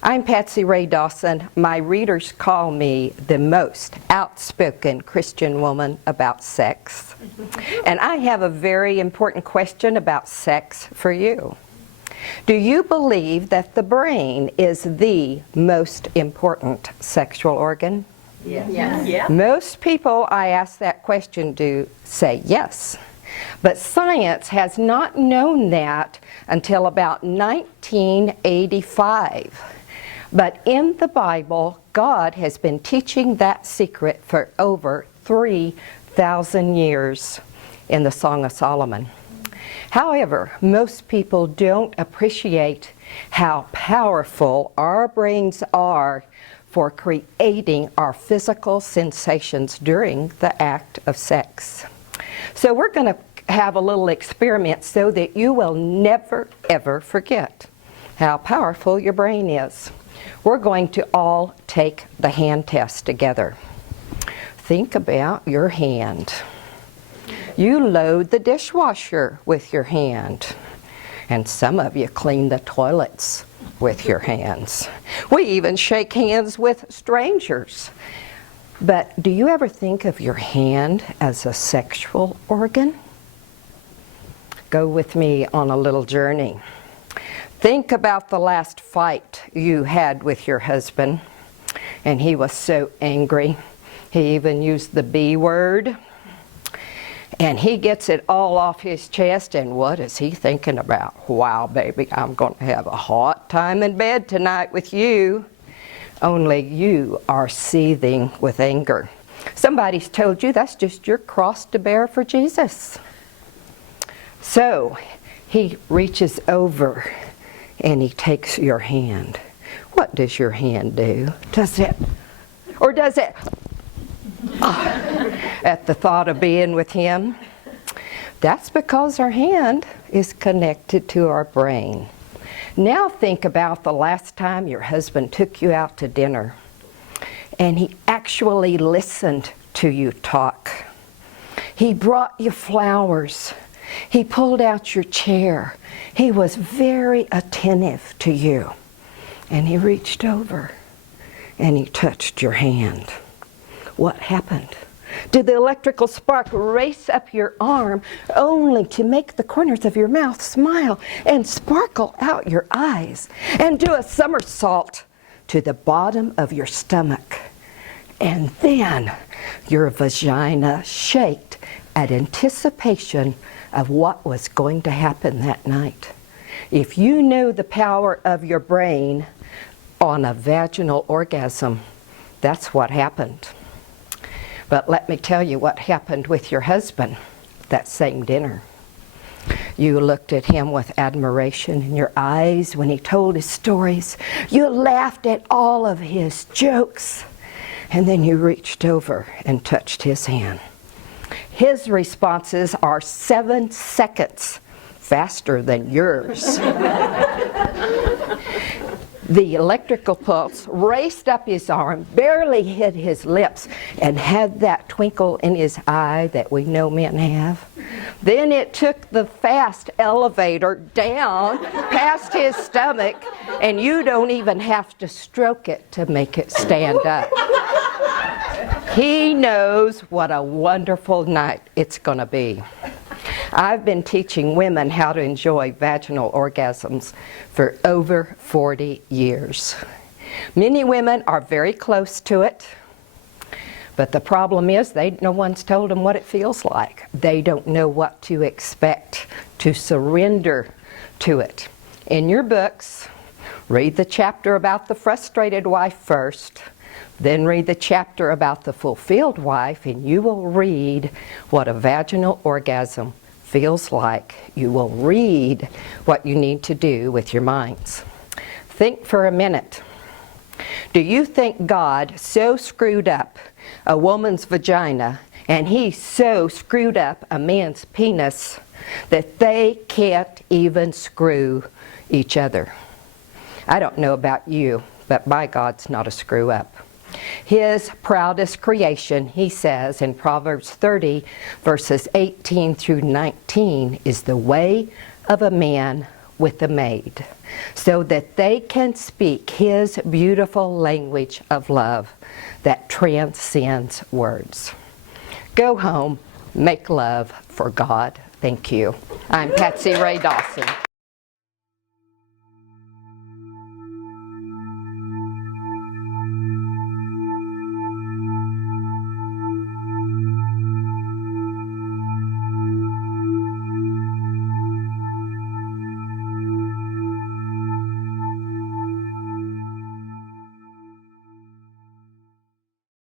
I'm Patsy Rae Dawson. My readers call me the most outspoken Christian woman about sex. And I have a very important question about sex for you. Do you believe that the brain is the most important sexual organ? Yes. Yeah. Most people I ask that question do say yes. But science has not known that until about 1985. But in the Bible, God has been teaching that secret for over 3,000 years in the Song of Solomon. However, most people don't appreciate how powerful our brains are for creating our physical sensations during the act of sex. So we're going to have a little experiment so that you will never, ever forget how powerful your brain is. We're going to all take the hand test together. Think about your hand. You load the dishwasher with your hand, and some of you clean the toilets with your hands. We even shake hands with strangers. But do you ever think of your hand as a sexual organ? Go with me on a little journey. Think about the last fight you had with your husband, and he was so angry. He even used the B word, and he gets it all off his chest, and what is he thinking about? Wow, baby, I'm going to have a hot time in bed tonight with you. Only you are seething with anger. Somebody's told you that's just your cross to bear for Jesus. So he reaches over and he takes your hand. What does your hand do? Does it at the thought of being with him? That's because our hand is connected to our brain. Now think about the last time your husband took you out to dinner and he actually listened to you talk. He brought you flowers. He pulled out your chair. He was very attentive to you. And he reached over and he touched your hand. What happened? Did the electrical spark race up your arm only to make the corners of your mouth smile and sparkle out your eyes and do a somersault to the bottom of your stomach? And then your vagina shaked at anticipation of what was going to happen that night. If you know the power of your brain on a vaginal orgasm, that's what happened. But let me tell you what happened with your husband that same dinner. You looked at him with admiration in your eyes when he told his stories. You laughed at all of his jokes. And then you reached over and touched his hand. His responses are 7 seconds faster than yours. The electrical pulse raced up his arm, barely hit his lips, and had that twinkle in his eye that we know men have. Then it took the fast elevator down past his stomach, and you don't even have to stroke it to make it stand up. He knows what a wonderful night it's going to be. I've been teaching women how to enjoy vaginal orgasms for over 40 years. Many women are very close to it, but the problem is no one's told them what it feels like. They don't know what to expect, to surrender to it. In your books, read the chapter about the frustrated wife first, then read the chapter about the fulfilled wife, and you will read what a vaginal orgasm feels like. You will read what you need to do with your minds. Think for a minute. Do you think God so screwed up a woman's vagina and he so screwed up a man's penis that they can't even screw each other? I don't know about you, but my God's not a screw up. His proudest creation, he says in Proverbs 30, verses 18 through 19, is the way of a man with the maid so that they can speak His beautiful language of love that transcends words. Go home, make love for God. Thank you. I'm Patsy Rae Dawson.